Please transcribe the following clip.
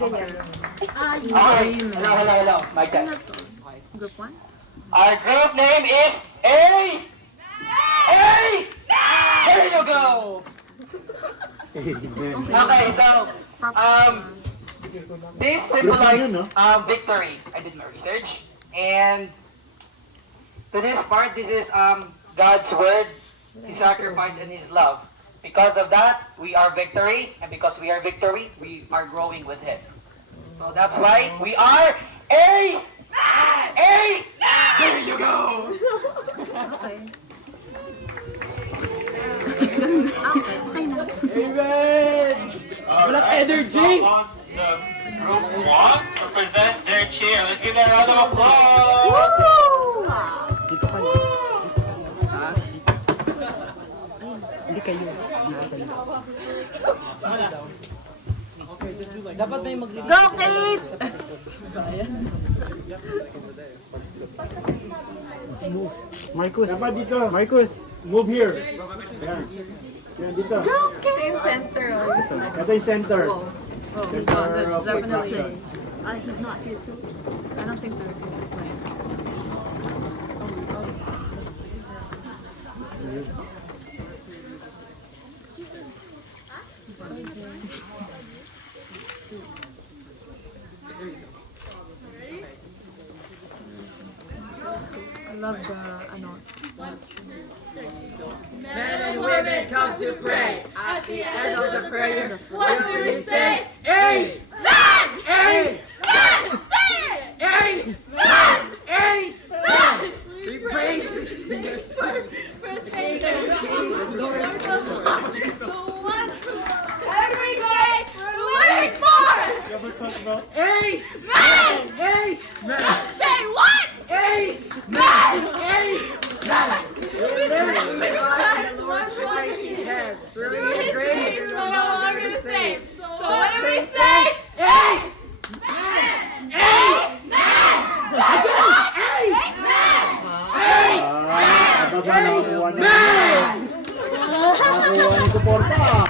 Okay, hello. Mic check. Group 1? Our group name is A! A! There you go! Okay, so, this symbolizes victory. I did my research. And to this part, this is God's word, His sacrifice, and His love. Because of that, we are victory. And because we are victory, we are growing with Him. So that's why we are A! A! There you go! Amen! Black energy! On the group 1 to present their chair. Let's give them a round of applause! Dito kayo. Ha? Hindi kayo. Dapat may mag- Go, Kate! Marcus. Dapat dito. Marcus, move here. Yan. Yan dito. Go, Kate! Yung center. Ito yung center. Oh, There's he's our not. Definitely. production. He's not here too. I don't think they're going to play. I love the, Men and women come to pray. At the end of the prayer, what do we say? Amen! Amen! Amen! Amen! We praise the singers for King of Kings, Lord of Lords. The one every day we're waiting for! Amen! Amen! Say what? Amen! Amen! We live and we rise in the Lord's mighty hand. Through His grace, we are no longer the same. So what do we say? Amen! Amen! Baba na kukuha na. Nakuha ni suporta.